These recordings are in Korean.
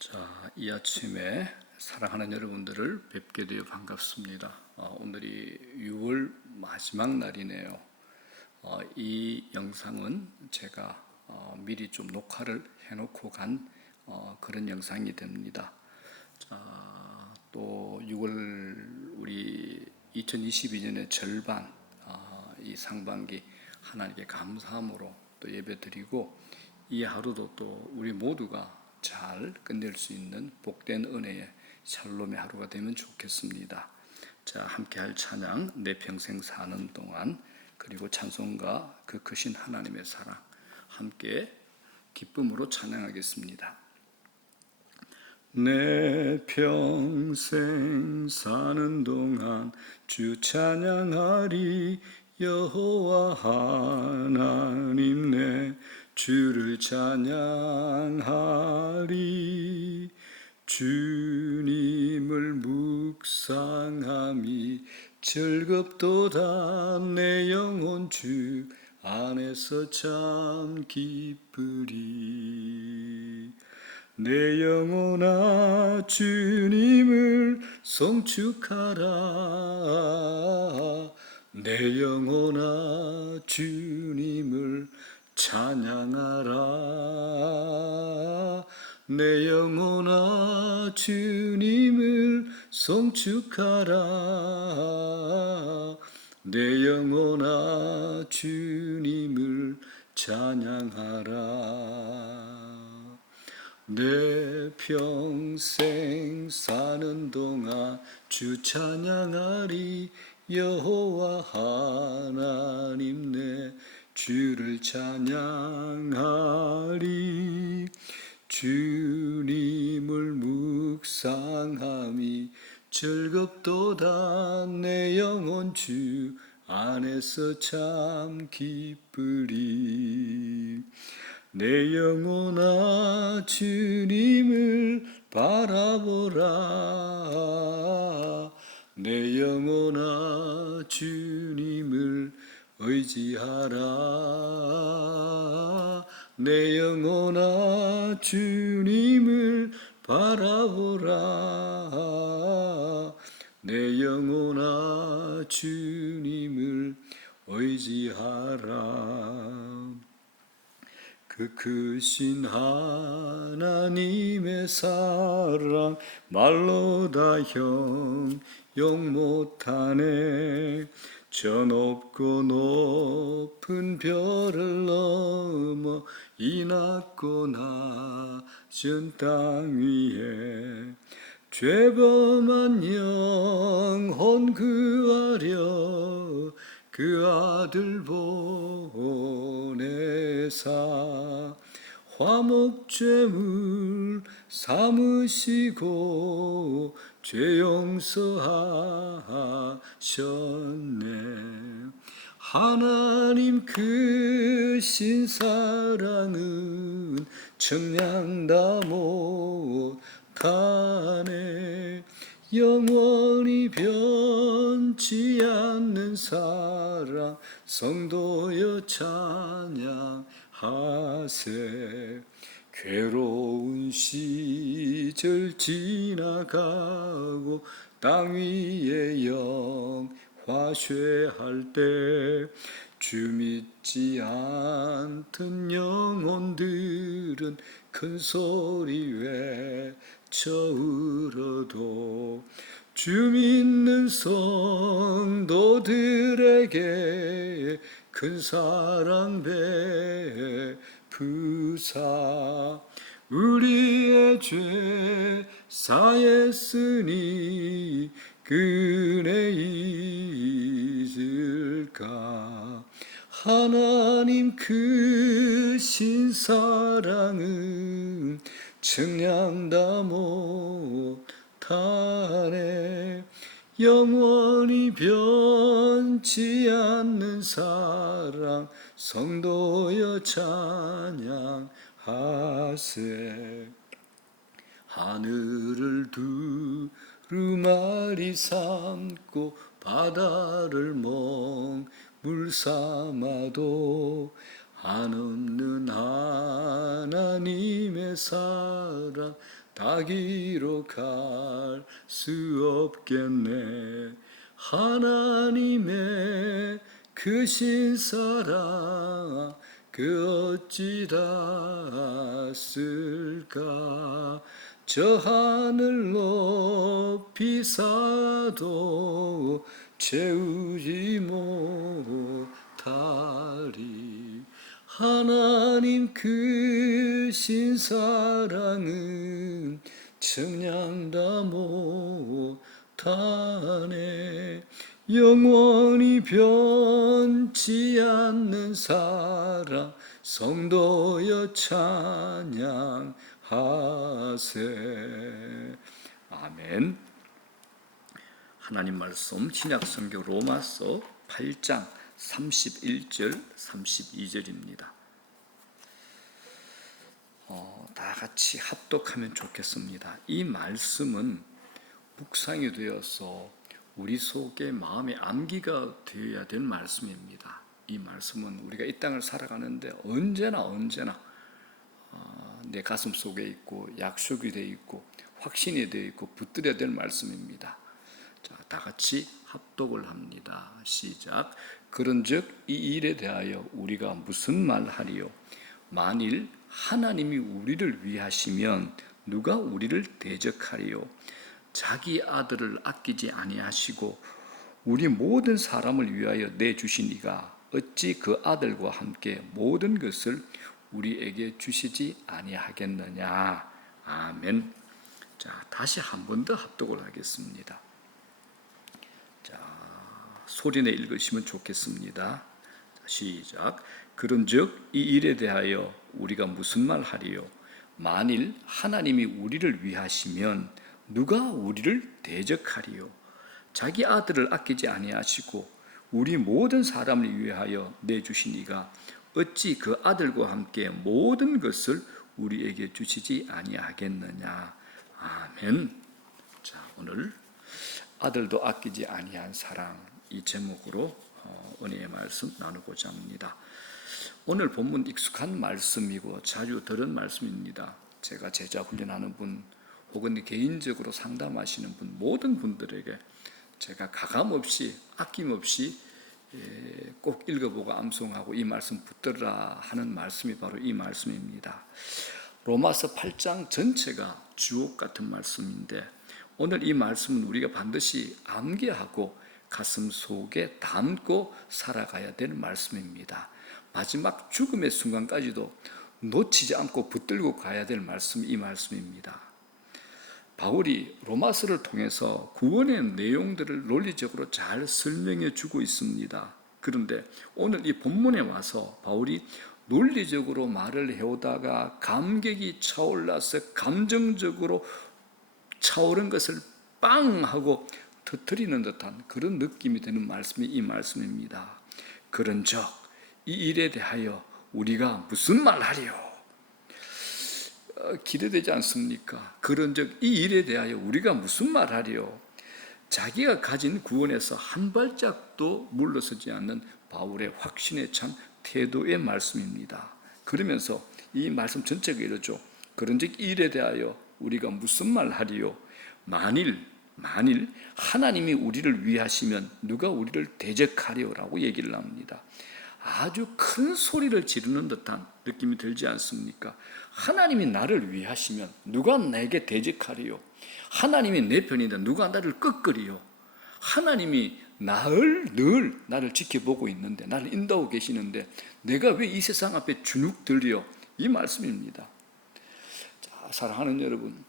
자, 이 아침에 사랑하는 여러분들을 뵙게 되어 반갑습니다. 오늘이 6월 마지막 날이네요. 이 영상은 제가 미리 좀 녹화를 해놓고 간 그런 영상이 됩니다. 자, 또 6월 우리 2022년의 절반 이 상반기 하나님께 감사함으로 또 예배드리고 이 하루도 또 우리 모두가 잘 끝낼 수 있는 복된 은혜의 샬롬의 하루가 되면 좋겠습니다. 자, 함께할 찬양 내 평생 사는 동안, 그리고 찬송가 그 크신 하나님의 사랑 함께 기쁨으로 찬양하겠습니다. 내 평생 사는 동안 주 찬양하리. 여호와 하나님 내 주를 찬양하리. 주님을 묵상함이 즐겁도다. 내 영혼 주 안에서 참 기쁘리. 내 영혼아 주님을 송축하라. 내 영혼아 주님을 찬양하라. 내 영혼아 주님을 송축하라. 내 영혼아 주님을 찬양하라. 내 평생 사는 동안 주 찬양하리. 여호와 하나님 내 주를 찬양하리. 주님을 묵상함이 즐겁도다. 내 영혼 주 안에서 참 기쁘리. 내 영혼아 주님을 바라보라. 내 영혼아 주님을 의지하라. 내 영혼아 주님을 바라보라. 내 영혼아 주님을 의지하라. 그 크신 하나님의 사랑 말로 다 형용 못하네. 저 높고 높은 별을 넘어 이 낮고 낮은 땅 위에 죄범한 영혼 구하려 그 아들 보내사 화목제물 삼으시고 죄 용서하셨네. 하나님 크신 사랑은 청량 다 못하네. 영원히 변치 않는 사랑 성도여 찬양하세. 괴로운 시절 지나가고 땅 위에 영화쇠할 때 주 믿지 않던 영혼들은 큰 소리 외쳐 울어도 주 믿는 성도들에게 큰 사랑 베푸사 우리의 죄 사했으니 그네 잊을까. 하나님 크신 사랑은 청량 다 못하네. 영원히 변치 않는 사랑 성도여 찬양하세. 하늘을 두루마리 삼고 바다를 멍물 삼아도 한없는 하나님의 사랑 다 기록할 수 없겠네. 하나님의 크신 사랑 그 어찌 닿았을까. 저 하늘 높이 사도 채우지 못하리. 하나님 크신 사랑은 청량 다 못하네. 영원히 변치 않는 사랑 성도여 찬양하세. 아멘. 하나님 말씀 신약성경 로마서 8장 31절 32절입니다. 다 같이 합독하면 좋겠습니다. 이 말씀은 묵상이 되어서 우리 속에 마음의 암기가 되어야 될 말씀입니다. 이 말씀은 우리가 이 땅을 살아가는데 언제나 내 가슴 속에 있고 약속이 되어 있고 확신이 되어 있고 붙들어야 될 말씀입니다. 자, 다 같이 합독을 합니다. 시작. 그런즉 이 일에 대하여 우리가 무슨 말하리요? 만일 하나님이 우리를 위하시면 누가 우리를 대적하리요? 자기 아들을 아끼지 아니하시고 우리 모든 사람을 위하여 내주신 이가 어찌 그 아들과 함께 모든 것을 우리에게 주시지 아니하겠느냐. 아멘. 자, 다시 한 번 더 합독을 하겠습니다. 자, 소리내 읽으시면 좋겠습니다. 시작. 그런즉 이 일에 대하여 우리가 무슨 말하리요? 만일 하나님이 우리를 위하시면 누가 우리를 대적하리요? 자기 아들을 아끼지 아니하시고 우리 모든 사람을 위하여 내주신 이가 어찌 그 아들과 함께 모든 것을 우리에게 주시지 아니하겠느냐. 아멘. 자, 오늘 아들도 아끼지 아니한 사랑, 이 제목으로 은혜의 말씀 나누고자 합니다. 오늘 본문 익숙한 말씀이고 자주 들은 말씀입니다. 제가 제자 훈련하는 분 혹은 개인적으로 상담하시는 분 모든 분들에게 제가 가감없이 아낌없이 꼭 읽어보고 암송하고 이 말씀 붙들으라 하는 말씀이 바로 이 말씀입니다. 로마서 8장 전체가 주옥 같은 말씀인데 오늘 이 말씀은 우리가 반드시 암기하고 가슴 속에 담고 살아가야 될 말씀입니다. 마지막 죽음의 순간까지도 놓치지 않고 붙들고 가야 될 말씀이 이 말씀입니다. 바울이 로마서를 통해서 구원의 내용들을 논리적으로 잘 설명해 주고 있습니다. 그런데 오늘 이 본문에 와서 바울이 논리적으로 말을 해오다가 감격이 차올라서 감정적으로 차오른 것을 빵 하고 터뜨리는 듯한 그런 느낌이 드는 말씀이 이 말씀입니다. 그런즉 이 일에 대하여 우리가 무슨 말하리요? 기대되지 않습니까? 그런즉 이 일에 대하여 우리가 무슨 말하리요? 자기가 가진 구원에서 한 발짝도 물러서지 않는 바울의 확신에 찬 태도의 말씀입니다. 그러면서 이 말씀 전체가 이러죠. 그런즉 이 일에 대하여 우리가 무슨 말하리요? 만일 하나님이 우리를 위하시면 누가 우리를 대적하리요라고 얘기를 합니다. 아주 큰 소리를 지르는 듯한 느낌이 들지 않습니까? 하나님이 나를 위하시면 누가 내게 대적하리요? 하나님이 내 편인데 누가 나를 끄끄리요? 하나님이 늘 나를 지켜보고 있는데 나를 인도하고 계시는데 내가 왜 이 세상 앞에 주눅들려? 이 말씀입니다. 자, 사랑하는 여러분,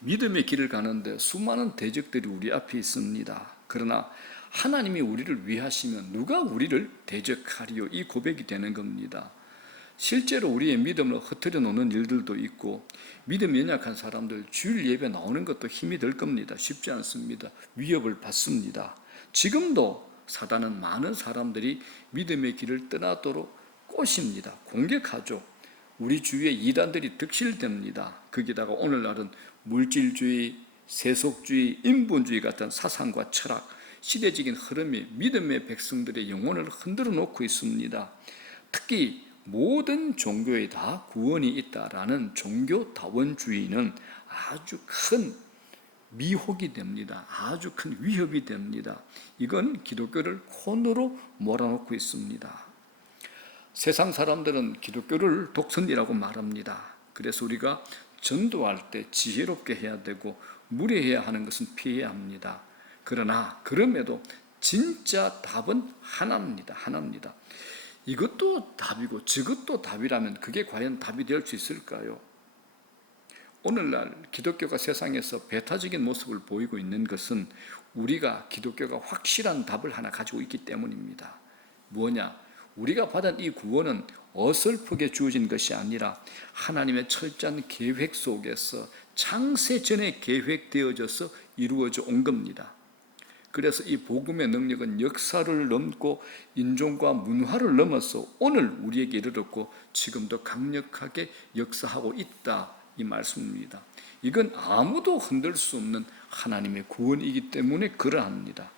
믿음의 길을 가는데 수많은 대적들이 우리 앞에 있습니다. 그러나 하나님이 우리를 위하시면 누가 우리를 대적하리요? 이 고백이 되는 겁니다. 실제로 우리의 믿음을 흐트려 놓는 일들도 있고 믿음 연약한 사람들 주일 예배 나오는 것도 힘이 들 겁니다. 쉽지 않습니다. 위협을 받습니다. 지금도 사단은 많은 사람들이 믿음의 길을 떠나도록 꼬십니다. 공격하죠. 우리 주위에 이단들이 득실됩니다. 거기다가 오늘날은 물질주의, 세속주의, 인본주의 같은 사상과 철학, 시대적인 흐름이 믿음의 백성들의 영혼을 흔들어 놓고 있습니다. 특히 모든 종교에 다 구원이 있다라는 종교다원주의는 아주 큰 미혹이 됩니다. 아주 큰 위협이 됩니다. 이건 기독교를 콘으로 몰아놓고 있습니다. 세상 사람들은 기독교를 독선이라고 말합니다. 그래서 우리가 전도할 때 지혜롭게 해야 되고 무례해야 하는 것은 피해야 합니다. 그러나 그럼에도 진짜 답은 하나입니다. 하나입니다. 이것도 답이고 저것도 답이라면 그게 과연 답이 될 수 있을까요? 오늘날 기독교가 세상에서 배타적인 모습을 보이고 있는 것은 우리가 기독교가 확실한 답을 하나 가지고 있기 때문입니다. 뭐냐? 우리가 받은 이 구원은 어설프게 주어진 것이 아니라 하나님의 철저한 계획 속에서 창세 전에 계획되어져서 이루어져 온 겁니다. 그래서 이 복음의 능력은 역사를 넘고 인종과 문화를 넘어서 오늘 우리에게 이르렀고 지금도 강력하게 역사하고 있다, 이 말씀입니다. 이건 아무도 흔들 수 없는 하나님의 구원이기 때문에 그러합니다.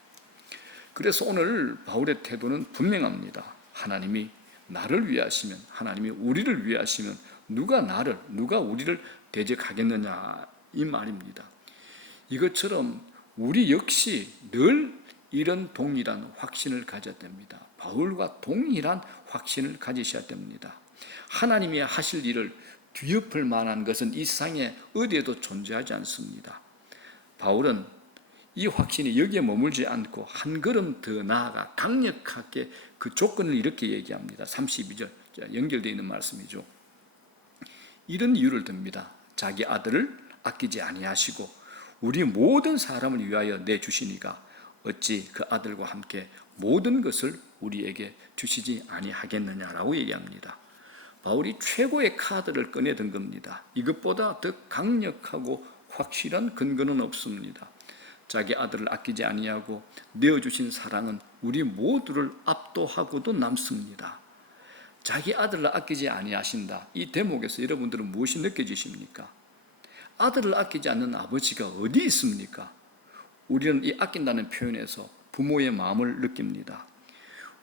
그래서 오늘 바울의 태도는 분명합니다. 하나님이 나를 위하시면, 하나님이 우리를 위하시면 누가 우리를 대적하겠느냐, 이 말입니다. 이것처럼 우리 역시 늘 이런 동일한 확신을 가져야 됩니다. 바울과 동일한 확신을 가지셔야 됩니다. 하나님이 하실 일을 뒤엎을 만한 것은 이 세상에 어디에도 존재하지 않습니다. 바울은 이 확신이 여기에 머물지 않고 한 걸음 더 나아가 강력하게 그 조건을 이렇게 얘기합니다. 32절 연결되어 있는 말씀이죠. 이런 이유를 듭니다. 자기 아들을 아끼지 아니하시고 우리 모든 사람을 위하여 내주시니가 어찌 그 아들과 함께 모든 것을 우리에게 주시지 아니하겠느냐라고 얘기합니다. 바울이 최고의 카드를 꺼내든 겁니다. 이것보다 더 강력하고 확실한 근거는 없습니다. 자기 아들을 아끼지 아니하고 내어주신 사랑은 우리 모두를 압도하고도 남습니다. 자기 아들을 아끼지 아니하신다. 이 대목에서 여러분들은 무엇이 느껴지십니까? 아들을 아끼지 않는 아버지가 어디 있습니까? 우리는 이 아낀다는 표현에서 부모의 마음을 느낍니다.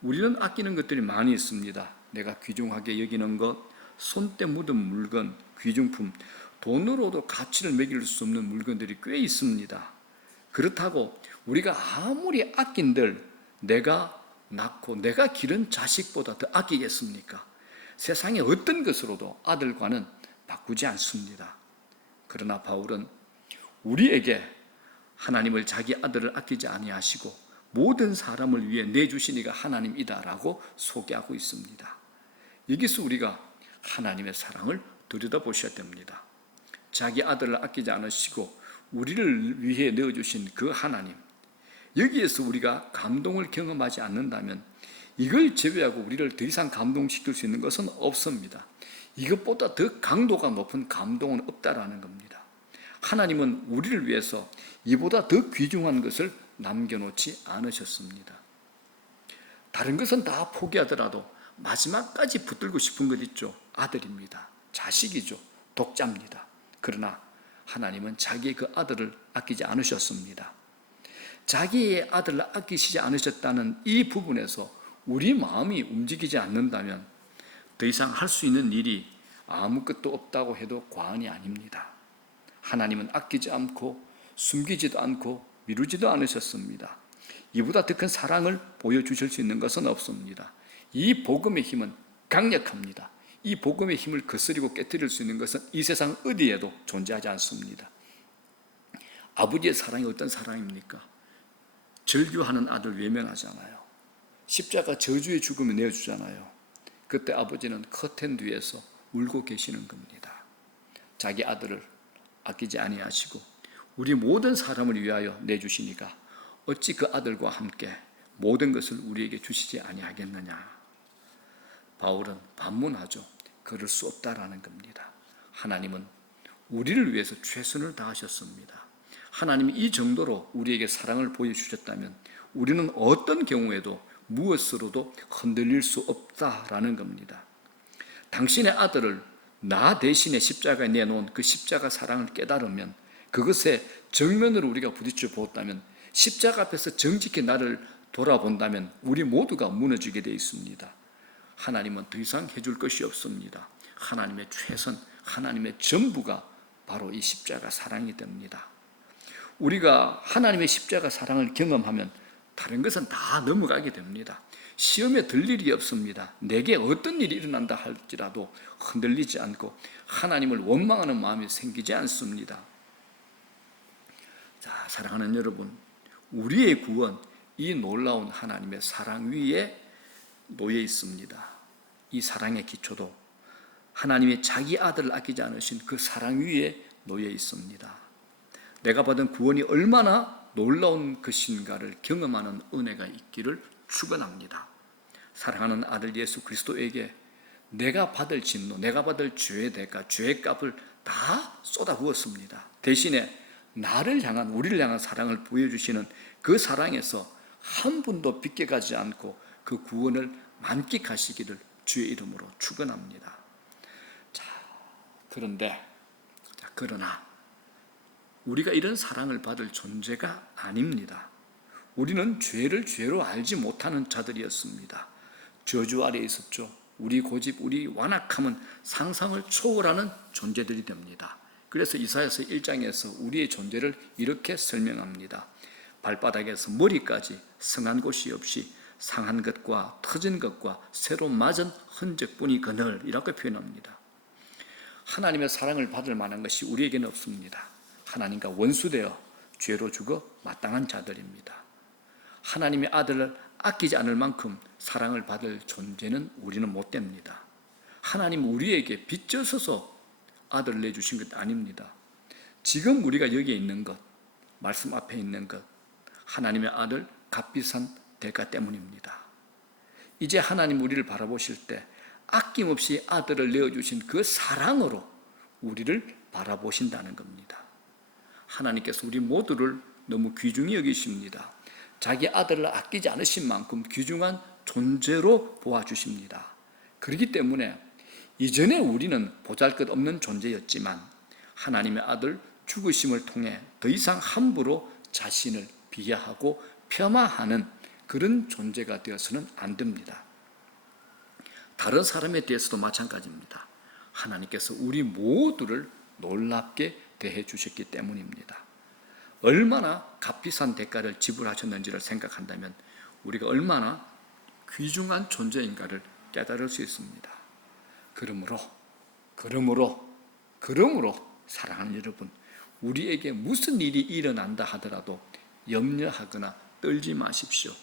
우리는 아끼는 것들이 많이 있습니다. 내가 귀중하게 여기는 것, 손때 묻은 물건, 귀중품, 돈으로도 가치를 매길 수 없는 물건들이 꽤 있습니다. 그렇다고 우리가 아무리 아낀들 내가 낳고 내가 기른 자식보다 더 아끼겠습니까? 세상의 어떤 것으로도 아들과는 바꾸지 않습니다. 그러나 바울은 우리에게 하나님을 자기 아들을 아끼지 아니하시고 모든 사람을 위해 내주신 이가 하나님이다라고 소개하고 있습니다. 여기서 우리가 하나님의 사랑을 들여다보셔야 됩니다. 자기 아들을 아끼지 않으시고 우리를 위해 내어주신 그 하나님, 여기에서 우리가 감동을 경험하지 않는다면 이걸 제외하고 우리를 더 이상 감동시킬 수 있는 것은 없습니다. 이것보다 더 강도가 높은 감동은 없다라는 겁니다. 하나님은 우리를 위해서 이보다 더 귀중한 것을 남겨놓지 않으셨습니다. 다른 것은 다 포기하더라도 마지막까지 붙들고 싶은 것 있죠. 아들입니다. 자식이죠. 독자입니다. 그러나 하나님은 자기의 그 아들을 아끼지 않으셨습니다. 자기의 아들을 아끼시지 않으셨다는 이 부분에서 우리 마음이 움직이지 않는다면 더 이상 할 수 있는 일이 아무것도 없다고 해도 과언이 아닙니다. 하나님은 아끼지 않고 숨기지도 않고 미루지도 않으셨습니다. 이보다 더 큰 사랑을 보여주실 수 있는 것은 없습니다. 이 복음의 힘은 강력합니다. 이 복음의 힘을 거스리고 깨뜨릴 수 있는 것은 이 세상 어디에도 존재하지 않습니다. 아버지의 사랑이 어떤 사랑입니까? 절규하는 아들 외면하잖아요. 십자가 저주의 죽음을 내어주잖아요. 그때 아버지는 커튼 뒤에서 울고 계시는 겁니다. 자기 아들을 아끼지 아니하시고 우리 모든 사람을 위하여 내주시니까 어찌 그 아들과 함께 모든 것을 우리에게 주시지 아니하겠느냐. 바울은 반문하죠. 그럴 수 없다라는 겁니다. 하나님은 우리를 위해서 최선을 다하셨습니다. 하나님이 이 정도로 우리에게 사랑을 보여주셨다면 우리는 어떤 경우에도 무엇으로도 흔들릴 수 없다라는 겁니다. 당신의 아들을 나 대신에 십자가에 내놓은 그 십자가 사랑을 깨달으면, 그것에 정면으로 우리가 부딪혀 보았다면, 십자가 앞에서 정직히 나를 돌아본다면 우리 모두가 무너지게 되어 있습니다. 하나님은 더 이상 해줄 것이 없습니다. 하나님의 최선, 하나님의 전부가 바로 이 십자가 사랑이 됩니다. 우리가 하나님의 십자가 사랑을 경험하면 다른 것은 다 넘어가게 됩니다. 시험에 들 일이 없습니다. 내게 어떤 일이 일어난다 할지라도 흔들리지 않고 하나님을 원망하는 마음이 생기지 않습니다. 자, 사랑하는 여러분, 우리의 구원, 이 놀라운 하나님의 사랑 위에 놓여 있습니다. 이 사랑의 기초도 하나님이 자기 아들을 아끼지 않으신 그 사랑 위에 놓여 있습니다. 내가 받은 구원이 얼마나 놀라운 것인가를 경험하는 은혜가 있기를 축원합니다. 사랑하는 아들 예수 그리스도에게 내가 받을 진노, 내가 받을 죄의 대가, 죄의 값을 다 쏟아부었습니다. 대신에 나를 향한, 우리를 향한 사랑을 보여주시는 그 사랑에서 한 분도 빗겨가지 않고 그 구원을 만끽하시기를 주의 이름으로 축원합니다. 그러나 우리가 이런 사랑을 받을 존재가 아닙니다. 우리는 죄를 죄로 알지 못하는 자들이었습니다. 저주 아래에 있었죠. 우리 고집, 우리 완악함은 상상을 초월하는 존재들이 됩니다. 그래서 이사야서 1장에서 우리의 존재를 이렇게 설명합니다. 발바닥에서 머리까지 성한 곳이 없이 상한 것과 터진 것과 새로 맞은 흔적뿐이 그늘이라고 표현합니다. 하나님의 사랑을 받을 만한 것이 우리에게는 없습니다. 하나님과 원수되어 죄로 죽어 마땅한 자들입니다. 하나님의 아들을 아끼지 않을 만큼 사랑을 받을 존재는 우리는 못 됩니다. 하나님 우리에게 빚져서서 아들을 내주신 것 아닙니다. 지금 우리가 여기에 있는 것, 말씀 앞에 있는 것, 하나님의 아들 값비싼 대가 때문입니다. 이제 하나님 우리를 바라보실 때 아낌없이 아들을 내어주신 그 사랑으로 우리를 바라보신다는 겁니다. 하나님께서 우리 모두를 너무 귀중히 여기십니다. 자기 아들을 아끼지 않으신 만큼 귀중한 존재로 보아주십니다. 그렇기 때문에 이전에 우리는 보잘것없는 존재였지만 하나님의 아들 죽으심을 통해 더 이상 함부로 자신을 비하하고 폄하하는 그런 존재가 되어서는 안 됩니다. 다른 사람에 대해서도 마찬가지입니다. 하나님께서 우리 모두를 놀랍게 대해 주셨기 때문입니다. 얼마나 값비싼 대가를 지불하셨는지를 생각한다면 우리가 얼마나 귀중한 존재인가를 깨달을 수 있습니다. 그러므로 사랑하는 여러분, 우리에게 무슨 일이 일어난다 하더라도 염려하거나 떨지 마십시오.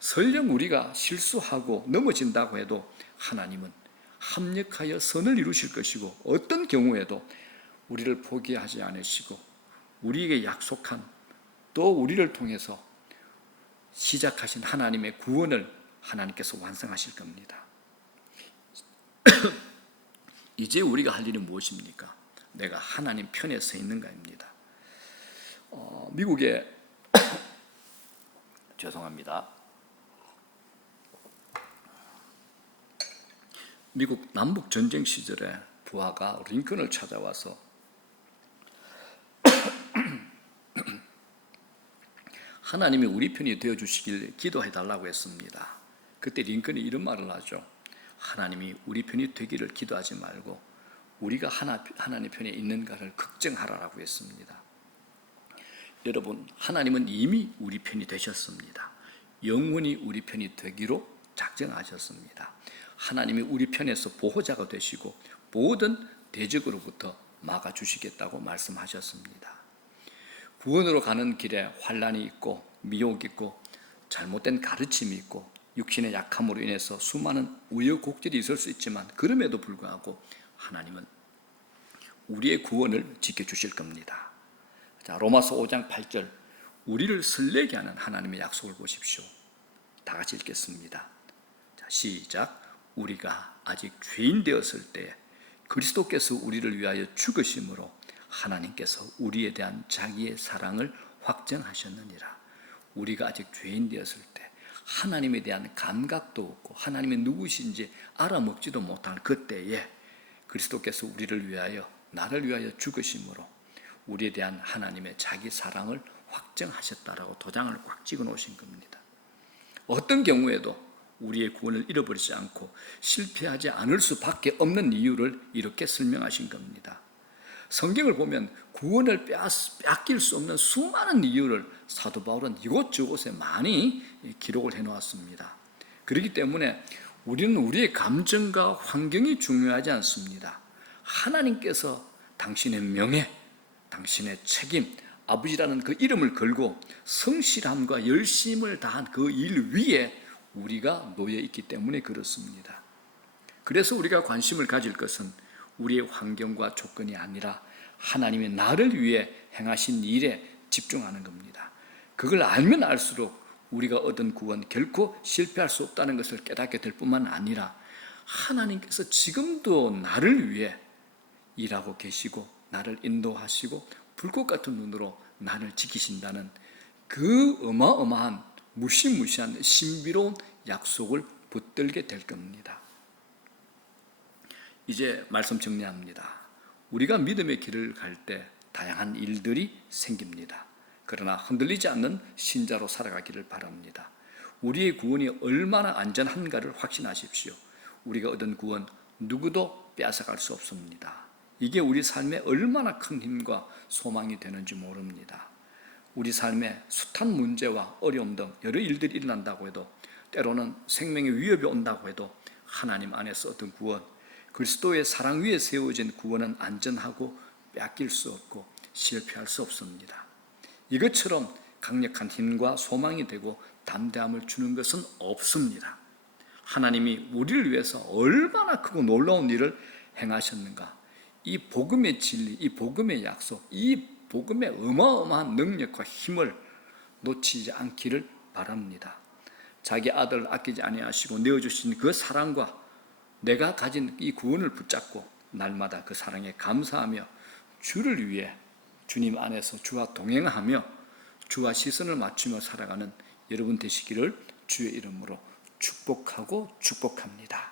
설령 우리가 실수하고 넘어진다고 해도 하나님은 합력하여 선을 이루실 것이고 어떤 경우에도 우리를 포기하지 않으시고 우리에게 약속한 또 우리를 통해서 시작하신 하나님의 구원을 하나님께서 완성하실 겁니다. 이제 우리가 할 일은 무엇입니까? 내가 하나님 편에 서 있는가입니다. 미국의 죄송합니다. 미국 남북 전쟁 시절에 부하가 링컨을 찾아와서 하나님이 우리 편이 되어주시길 기도해달라고 했습니다. 그때 링컨이 이런 말을 하죠. 하나님이 우리 편이 되기를 기도하지 말고 우리가 하나님 편에 있는가를 걱정하라고 했습니다. 여러분, 하나님은 이미 우리 편이 되셨습니다. 영원히 우리 편이 되기로 작정하셨습니다. 하나님이 우리 편에서 보호자가 되시고 모든 대적으로부터 막아주시겠다고 말씀하셨습니다. 구원으로 가는 길에 환난이 있고 미혹이 있고 잘못된 가르침이 있고 육신의 약함으로 인해서 수많은 우여곡절이 있을 수 있지만 그럼에도 불구하고 하나님은 우리의 구원을 지켜주실 겁니다. 자, 로마서 5장 8절, 우리를 설레게 하는 하나님의 약속을 보십시오. 다 같이 읽겠습니다. 자, 시작. 우리가 아직 죄인 되었을 때 그리스도께서 우리를 위하여 죽으심으로 하나님께서 우리에 대한 자기의 사랑을 확정하셨느니라. 우리가 아직 죄인 되었을 때 하나님에 대한 감각도 없고 하나님의 누구신지 알아먹지도 못한 그때에 그리스도께서 우리를 위하여, 나를 위하여 죽으심으로 우리에 대한 하나님의 자기 사랑을 확정하셨다라고 도장을 꽉 찍어 놓으신 겁니다. 어떤 경우에도 우리의 구원을 잃어버리지 않고 실패하지 않을 수밖에 없는 이유를 이렇게 설명하신 겁니다. 성경을 보면 구원을 빼앗길 수 없는 수많은 이유를 사도 바울은 이곳저곳에 많이 기록을 해놓았습니다. 그렇기 때문에 우리는 우리의 감정과 환경이 중요하지 않습니다. 하나님께서 당신의 명예, 당신의 책임, 아버지라는 그 이름을 걸고 성실함과 열심을 다한 그 일 위에 우리가 놓여 있기 때문에 그렇습니다. 그래서 우리가 관심을 가질 것은 우리의 환경과 조건이 아니라 하나님의 나를 위해 행하신 일에 집중하는 겁니다. 그걸 알면 알수록 우리가 얻은 구원 결코 실패할 수 없다는 것을 깨닫게 될 뿐만 아니라 하나님께서 지금도 나를 위해 일하고 계시고 나를 인도하시고 불꽃 같은 눈으로 나를 지키신다는 그 어마어마한 무시무시한 신비로운 약속을 붙들게 될 겁니다. 이제 말씀 정리합니다. 우리가 믿음의 길을 갈 때 다양한 일들이 생깁니다. 그러나 흔들리지 않는 신자로 살아가기를 바랍니다. 우리의 구원이 얼마나 안전한가를 확신하십시오. 우리가 얻은 구원 누구도 빼앗아갈 수 없습니다. 이게 우리 삶에 얼마나 큰 힘과 소망이 되는지 모릅니다. 우리 삶에 숱한 문제와 어려움 등 여러 일들이 일어난다고 해도, 때로는 생명의 위협이 온다고 해도 하나님 안에서 얻은 구원, 그리스도의 사랑 위에 세워진 구원은 안전하고 빼앗길 수 없고 실패할 수 없습니다. 이것처럼 강력한 힘과 소망이 되고 담대함을 주는 것은 없습니다. 하나님이 우리를 위해서 얼마나 크고 놀라운 일을 행하셨는가, 이 복음의 진리, 이 복음의 약속, 이 복음의 어마어마한 능력과 힘을 놓치지 않기를 바랍니다. 자기 아들을 아끼지 아니하시고 내어주신 그 사랑과 내가 가진 이 구원을 붙잡고 날마다 그 사랑에 감사하며 주를 위해 주님 안에서 주와 동행하며 주와 시선을 맞추며 살아가는 여러분 되시기를 주의 이름으로 축복하고 축복합니다.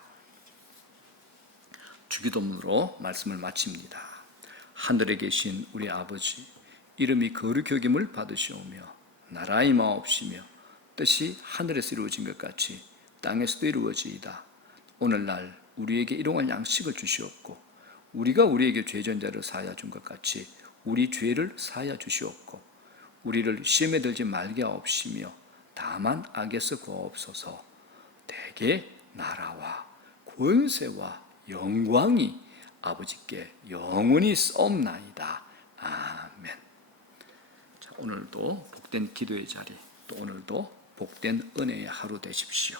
주기도문으로 말씀을 마칩니다. 하늘에 계신 우리 아버지, 이름이 거룩히 여김을 받으시오며 나라의 마옵시며 뜻이 하늘에서 이루어진 것 같이 땅에서도 이루어지이다. 오늘날 우리에게 일용할 양식을 주시옵고 우리가 우리에게 죄전자를 사하여 준 것 같이 우리 죄를 사하여 주시옵고 우리를 시험에 들지 말게 하옵시며 다만 악에서 구하옵소서. 대개 나라와 권세와 영광이 아버지께 영원히 싸움나이다. 아멘. 자, 오늘도 복된 기도의 자리, 또 오늘도 복된 은혜의 하루 되십시오.